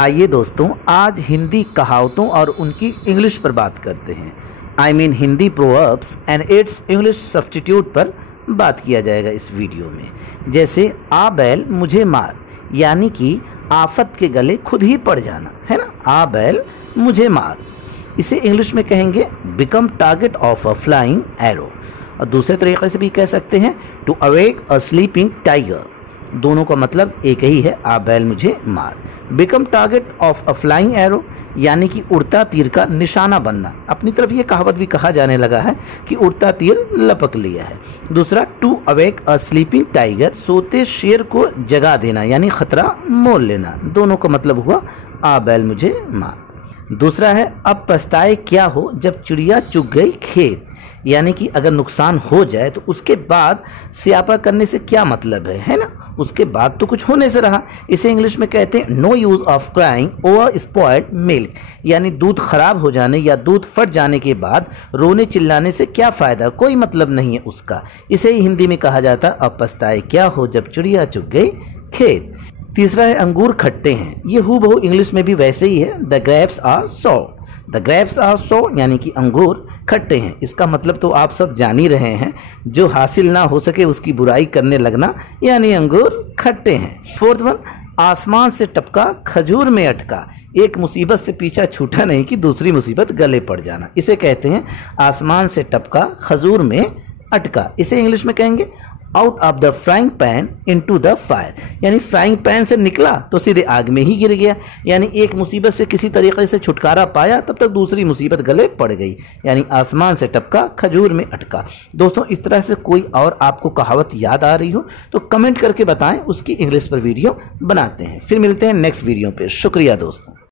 आइए दोस्तों, आज हिंदी कहावतों और उनकी इंग्लिश पर बात करते हैं। Hindi proverbs and it's English substitute पर बात किया जाएगा इस वीडियो में। जैसे आ बैल मुझे मार, यानी कि आफत के गले खुद ही पड़ जाना, है ना। आ बैल मुझे मार, इसे इंग्लिश में कहेंगे become target of a flying arrow. और दूसरे तरीके से भी कह सकते हैं to awake a sleeping tiger. दोनों का मतलब एक ही है, आ बैल मुझे मार। Become target of a flying arrow यानी कि उड़ता तीर का निशाना बनना। अपनी तरफ ये कहावत भी कहा जाने लगा है कि उड़ता तीर लपक लिया है। दूसरा to awake a sleeping tiger, सोते शेर को जगा देना यानी खतरा मोल लेना। दोनों का मतलब हुआ आ बैल मुझे मार। दूसरा है अब पछताए क्या हो जब चिड़िया चुग गई खेत, यानी कि अगर नुकसान हो जाए तो उसके बाद स्यापा करने से क्या मतलब है ना। उसके बाद तो कुछ होने से रहा। इसे इंग्लिश में कहते हैं no use of crying over spoiled milk, यानी दूध खराब हो जाने या दूध फट जाने के बाद रोने चिल्लाने से क्या फायदा, कोई मतलब नहीं है उसका। इसे ही हिंदी में कहा जाता अब पछताए क्या हो जब चिड़िया चुग गई खेत। तीसरा है अंगूर खट्टे हैं, ये हूबहू इंग्लिश में भी वैसे ही है, the grapes are sour. The grapes are sour यानी कि अंगूर खट्टे हैं। इसका मतलब तो आप सब जान ही रहे हैं, जो हासिल ना हो सके उसकी बुराई करने लगना यानी अंगूर खट्टे हैं। फोर्थ वन आसमान से टपका खजूर में अटका, एक मुसीबत से पीछा छूटा नहीं कि दूसरी मुसीबत गले पड़ जाना। इसे कहते हैं आसमान से टपका खजूर में अटका। इसे इंग्लिश में कहेंगे out of the frying pan into the fire, यानी फ्राइंग पैन से निकला तो सीधे आग में ही गिर गया। यानी एक मुसीबत से किसी तरीके से छुटकारा पाया तब तक दूसरी मुसीबत गले पड़ गई, यानी आसमान से टपका खजूर में अटका। दोस्तों, इस तरह से कोई और आपको कहावत याद आ रही हो तो कमेंट करके बताएं, उसकी इंग्लिश पर वीडियो बनाते हैं। फिर मिलते हैं नेक्स्ट वीडियो पे। शुक्रिया दोस्तों।